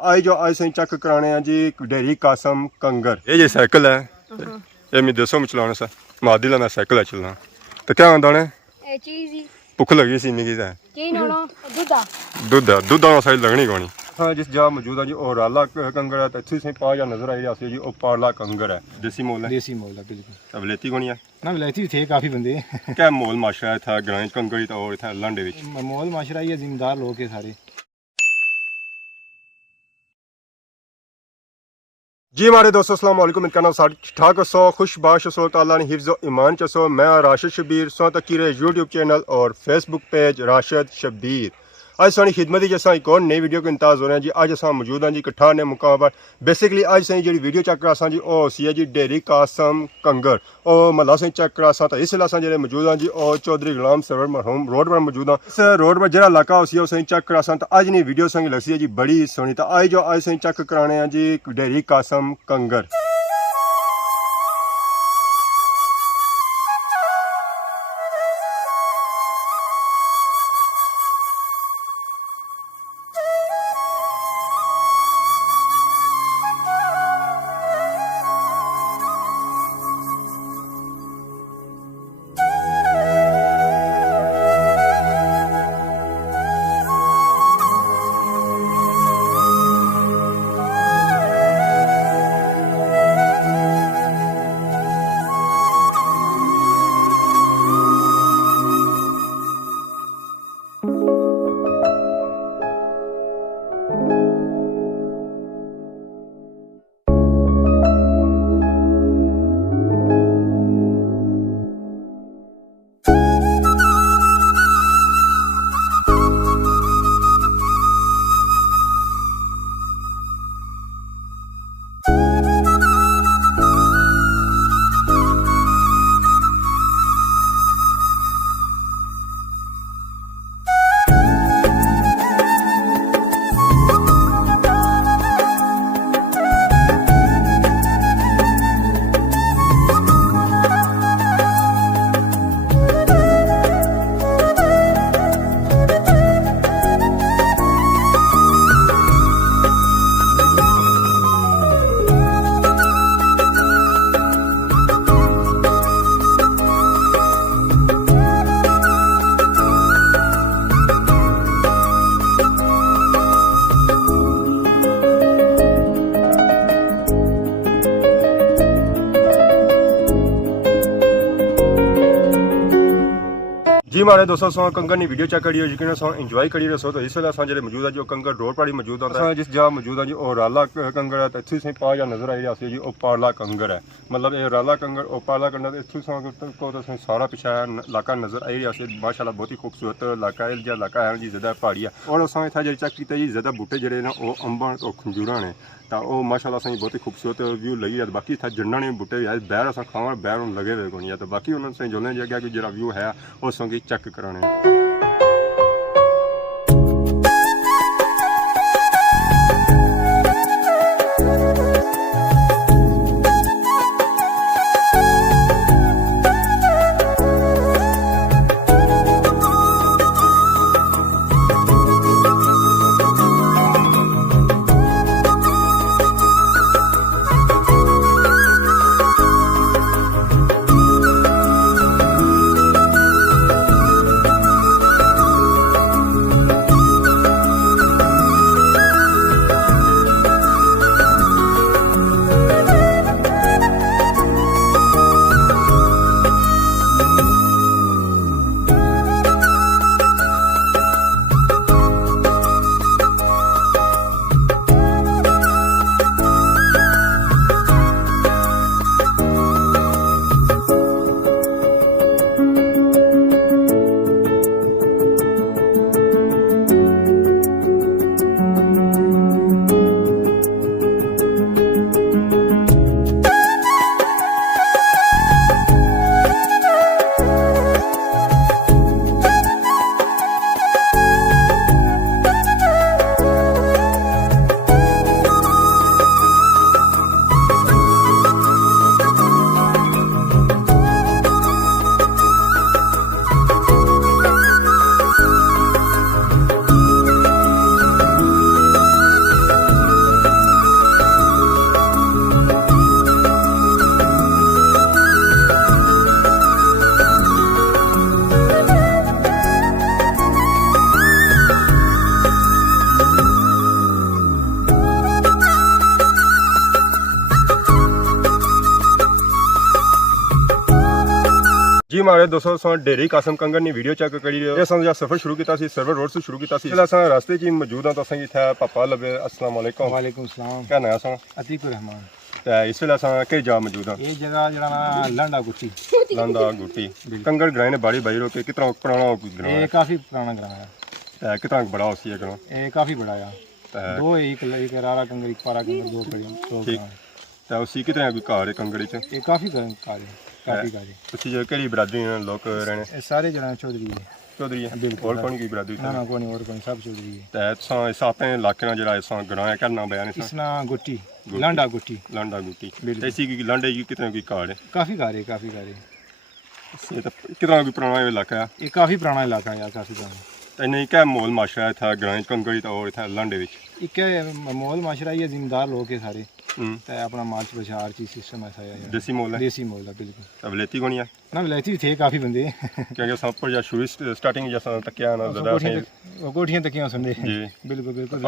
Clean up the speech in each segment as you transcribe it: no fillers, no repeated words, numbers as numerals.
आज जो आज सही चेक कराने हैं जी डेरी कासम कंगर। ये साइकिल है, ये मैं 200 में चलाना सा मादिला मैं साइकिल है चलना। तो क्या आंदा ने भुख लगी सी मिगी सा दूध सारी लगनी कोनी। हाँ जिस जगह मौजूद है जी और राला कंगर है, तो इतनी सही पा जा नजर आई रही है जी वो पारला कंगर है। देसी मोल है, देसी मोल है बिल्कुल। अब लेती कोनी है ना, लेती थे काफी बंदे। क्या मोल माशरा था ग्रांड कंगर था और था लंडे विच मोल माशरा ये जिम्मेदार लोग के सारे जी। हमारे दोस्तों अस्सलाम वालेकुम, इनका नाम साठ ठाक सो खुशबाश सो ताला ने हिफ्ज़ ईमान चसो। मैं राशिद शबीर सो तकीरे यूट्यूब चैनल और फेसबुक पेज राशिद शबीर। आज सारी खिदमत जैसा एक और नई वीडियो को इंतजार हो रहे हैं जी। अज अस मौजूद हैं जी कठार ने मुकाम पर। बेसिकली अज सही जी वीडियो चेक करा जी ओ सी है जी डेरी कासम कंगर और मतलब सही चेक करा तो इसलिए अस जो मौजूद हैं जी और चौधरी गुलाम सरवर मरहूम रोड पर मौजूद हाँ। इस रोड पर जो इलाका उसी सही चेक करा तो अज नहीं वीडियो संग लगती है जी बड़ी सोहनी। तो आज जो अज सही चेक कराने हैं जी डेरी कासम कंगर। जी हमारे दोस्तों सो कंगर ने वीडियो चेक करी यकीन सो इंजॉय करी रसो। तो इसलिए अस जो मौजूद है जो कंगर रोड पर ही मौजूद है। जिस जगह मौजूद है जी और राला कंगर है, तो इतनी सही पा जा नजर आई रही है जी वो पारला कंगर है। मतलब ये राला कंगर और पारला कंगर इतनी को तो सारा पिछा इलाका नजर आई रहा है। माशाल्लाह बहुत ही खूबसूरत इलाका है जो इलाका है जी ज़्यादा पहाड़ी है। और उस जो चेक किया जी ज़्यादा बूटे जोड़े ना वो अंबा और खंजूर ने तो वो माशाल्लाह सही बहुत ही खूबसूरत व्यू लगी है। बाकी था जन्ना ने बूटे बैर अस खावा बैर लगे हुए को नहीं है। तो बाकी उन्होंने सही जो गया कि जो व्यू है उस संगी चेक कराने। जी हमारे दोस्तों असां डेरी कासिम कंगर ने वीडियो चेक करी असां जो सफ़र शुरू किया सर्वर रोड से शुरू किया असां रास्ते च मौजूद हाँ तो असें इत्थै पापा लभे। अस्सलाम वालेकुम। वालेकुम सलाम। क्या नाम असां? अतीकुर रहमान। तो इस वेले असां केह्ड़ी जगह मौजूद हाँ? ये जगह जरा ना लंडा गुट्टी। लंडा गुट्टी कंगर ग्रां ने बाड़ी बाई रोके कितना पुराना ग्रां है? काफ़ी पुराना ग्रां है। कितना बड़ा होसी है ग्रां? ये काफ़ी बड़ा है। दो एक रारा कंगर एक पारा कंगर दो ठीक। तो उसी कितने कोई घर है कंगड़ी च? ये काफ़ी घर है काफ़ी घर है। उसी जो केड़ी बरादरी ने लोग रहने? ये सारे जरा चौधरी है। चौधरी है बिल्कुल। और कौन की बरादरी? ना कोई नहीं और कोई सब चौधरी है। तो इसां इस अपने इलाके ना जरा इसां ग्रां है क्या नाम बयान है? इसना गुट्टी लंडा गुट्टी। लंडा गुट्टी इसी की लंडे की कितने कोई घर है? काफ़ी घर है काफ़ी घर है। ये तो कितना कोई पुराना इलाका है? ये काफ़ी पुराना इलाका है यार काफ़ी पुराना। तो नहीं क्या मोल माशरा है था ग्रां कंगड़ी और इतना लंडे विच? एक मोल माशरा ये जिम्मेदार लोग है सारे तो अपना माल बचा हर चीज़ सिस्टम ऐसा है। देसी मोल है? देसी मोल है बिल्कुल। अब लेती कौन है ना लेती थे काफ़ी बंदे क्योंकि सब पर या शुरू स्टार्टिंग जैसा तकिया ना ज़्यादा कोठियाँ तकियाँ सुनते जी बिल्कुल बिल्कुल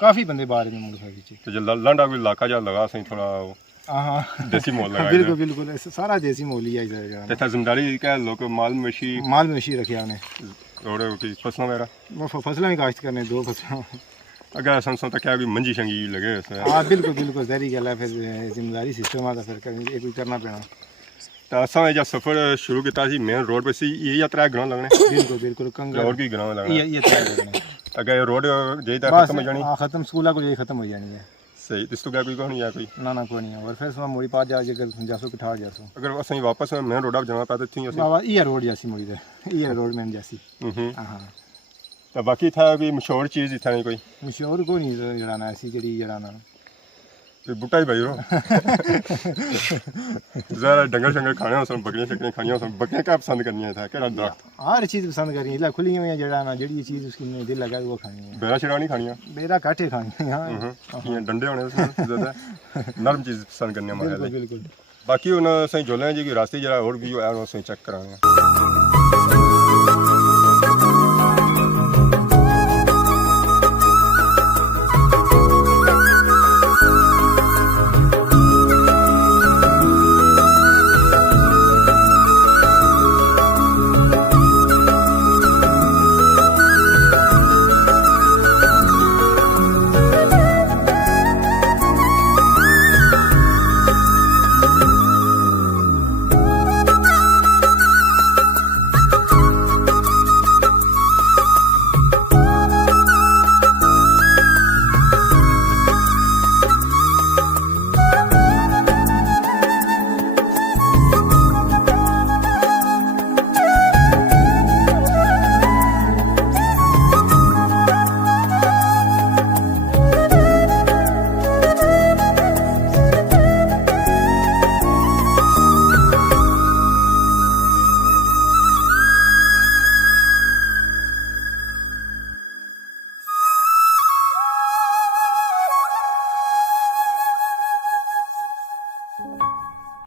काफ़ी बंदे बाहर में मुल्क तो जो लंडा कोई इलाका जो लगा सही थोड़ा हाँ देसी मोल लगा बिल्कुल बिल्कुल सारा देसी मोल ही है। तो जिम्मेदारी क्या लोग माल मवेशी रखे उन्हें और फसलों वगैरह? वो फसलें भी काश्त करने दो फसलों अगर संसद तक क्या कोई मंजी शंगी लगे उसमें? हाँ बिल्कुल बिल्कुल जहरी गल है फिर जिम्मेदारी सिस्टम आता फिर कोई करना पैना। तो असां जब सफ़र शुरू किया मेन रोड पे सी ये यात्रा ग्रां लगने? बिल्कुल बिल्कुल कंगर और भी ग्रां लगने ये लगने अगर रोड जे खत्म हो जानी? हाँ खत्म स्कूल को खत्म हो जानी है। सही इस तो क्या कोई नहीं है कोई? ना कोई नहीं है। और फिर सुबह मोड़ी पास जासो कठार जासो अगर असं वापस मेन रोड जाना पाते थी बाबा ये रोड जैसी मोड़ी दे ये रोड में जैसी। हाँ तो बाकी था कोई मशहूर चीज़ इतना नहीं कोई? मशहूर को नहीं जराना ऐसी जड़ी जराना बुटा ही भाई रो ज़रा डंगर शंगर खाने हो बकरियां शकरियां खानी हो बकरियां क्या पसंद करनी है था क्या दरख्त? हर चीज़ पसंद करनी है खुली हुई जड़ा जड़ी चीज़ उसकी दिल लगा वो खानी है। बेरा शरा नहीं खानी है? बेरा काटे खानी है डंडे होने ज़्यादा नरम चीज़ पसंद करनी है हमारे। बिल्कुल बाकी उन्हें सही जोले जी रास्ते जरा और भी है सही चेक कराएंगे।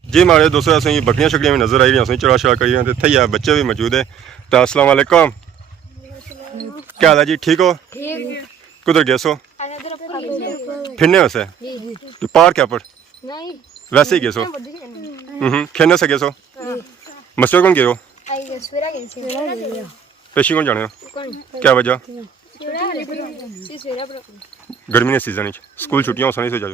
जी हमारे दोस्तों असें बकरियां शकरियां भी नज़र आई रही असें चढ़ा शड़ा करी ते इत्थै है बच्चे भी मौजूद है। तो अस्सलाम वालेकुम क्या हाल है जी? ठीक हो? कुधर गए सो? फिरने वैसे पार्क है पर वैसे ही गए सो? खेलने से गए सो? मस्जिद कौन गए हो? पेशी कौन जाने हो? क्या वजह? गर्मी ने सीजन स्कूल छुट्टियां हो सही जाओ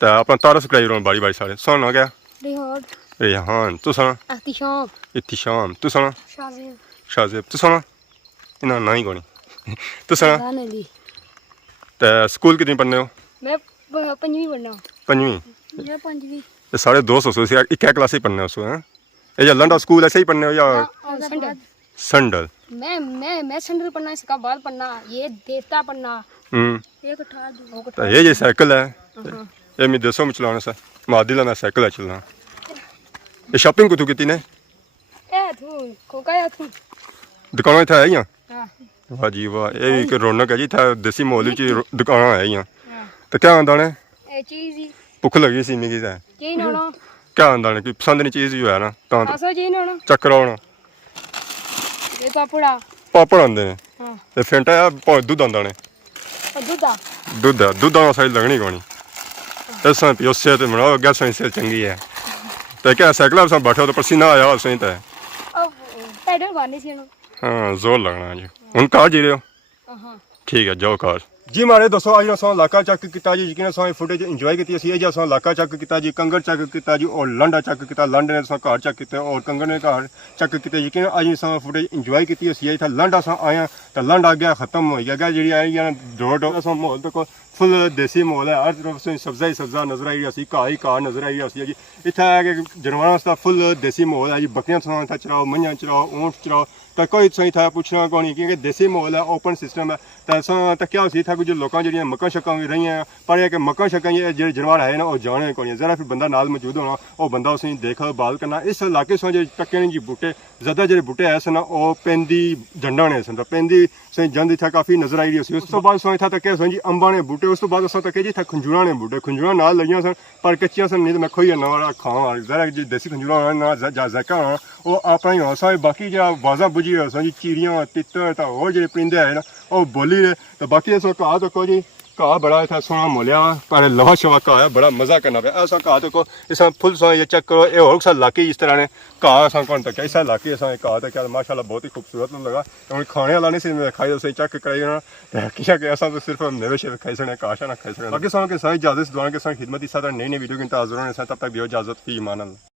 तो अपना तारस कराई रहो बारी बारी सारे सुन हो गया रेहान तू सुना इत्तिशाम तू सुना शाजिब तू सुना इना ना ही कोनी तू सुना तो स्कूल कितनी पढ़ने हो? मैं पंजवीं पढ़ना। पंजवीं ये सारे दोस्त हो एक क्लास ही पढ़ने हो हैं? ये लंडा स्कूल ऐसे ही पढ़ने हो या संडल? मैं संडल पढ़ना इसका बाद पढ़ना ये देवता पढ़ना तो ये साइकिल है ये मैं देशों में चलाना सा मादी लाना साइकिल है चलना। ये शॉपिंग को तू कितनी ने दुकान था यहाँ? वाह जी वाह ये एक रौनक है जी था देसी मोल दुकान है यहाँ। तो क्या आंदा ने भुख लगी सी मिगी क्या आंदा ने कोई पसंद नहीं चीज़ जो है ना चक्कर आना पापड़ आंदे ने ते फेंटा दुद्ध आंदा ने दुद्ध आना सारी लगनी कोनी इस पियो सेहत बनाओ अग्गें सही सेहत चंगी है। तो क्या साइकिल बैठो तो पसीना आया सही तो मेडल वारनी सी इन्हों हाँ जोर लगना जी हुन कार जी रहे हो हाँ ठीक है जाओ कार जी मारे दोस्तों अज असां इलाका चेक किया जी यकीन असां फुटेज इंजॉय की असी अज असां इलाका चेक किया जी कंगर चेक किया जी और लंडा चेक किया लंडे ने असां घर चेक किया और कंगर ने घर चेक किया यकीन अज असां फुटेज इंजॉय की असी इतना लंडा असां आया तो लंडा अगे खत्म हो गया जी आई रोड असां माहौल तक फुल देसी माहौल है हर तरफ से सब्जा ही सब्जा नजर आई रही घाह ही घाह नजर आई रही जी इतना है कि जानवरों का फुल देसी माहौल है जी बकरियां समान इतना चराओ मंझां चराओ ऊँट चराओ तो कोई सही था पुछना कौन नहीं क्योंकि देसी माहौल है ओपन सिस्टम है तो क्या उसी था कुछ लोगों जो मक्कां शक्कां भी रही हैं पर यह कि मक्कां शक्कां जो जानवर है ना वो जाने कौन जरा फिर बंदा नाल मौजूद होना वो बंदा उसे देख भाल करना इस इलाके से जो टक्के ने जी बूटे ज़्यादा जो बूटे है सन वो पेंदी जंडा ने सन पेंदी सही जंद इतना काफ़ी नजर आई रही उस तो बाद सो इतना तक सन जी अंबा ने बूटे उस तो बाद अस तक जी इतना खंजूरा ने बूटे खंजूरा नाल लगियां सन पर कच्चियां सन नहीं तो मैं खोई जाना वाला खावा जरा जी देसी खंजूरा होना ना जैका होना वो अपना ही होना बाकी जो बाजा बुझी हो सन जी चिड़ियाँ तितर तो और जो परिंदे है ना वो बोली रहे तो बाकी अस घाह तको जी घाह बड़ा इतना सोहना मोलिया पर लवा शवा घाह है बड़ा मजा करना पे ऐसा घाह तको इस फुल सो ये चेक करो ये और सा इलाके इस तरह ने घाह असा कौन तक इस इलाके असा घाह तक माशाल्लाह बहुत ही खूबसूरत लगा हम खाने वाला नहीं सी खाई उसे चेक कराई किया कि असा तो सिर्फ नवे शेवे खाई सकते काशा ना खाई सकते बाकी सारे सारी इजाजत दुआ के साथ खिदमत इस तरह नई नई वीडियो के इंतजार तब तक दियो इजाजत की ईमान अल्लाह।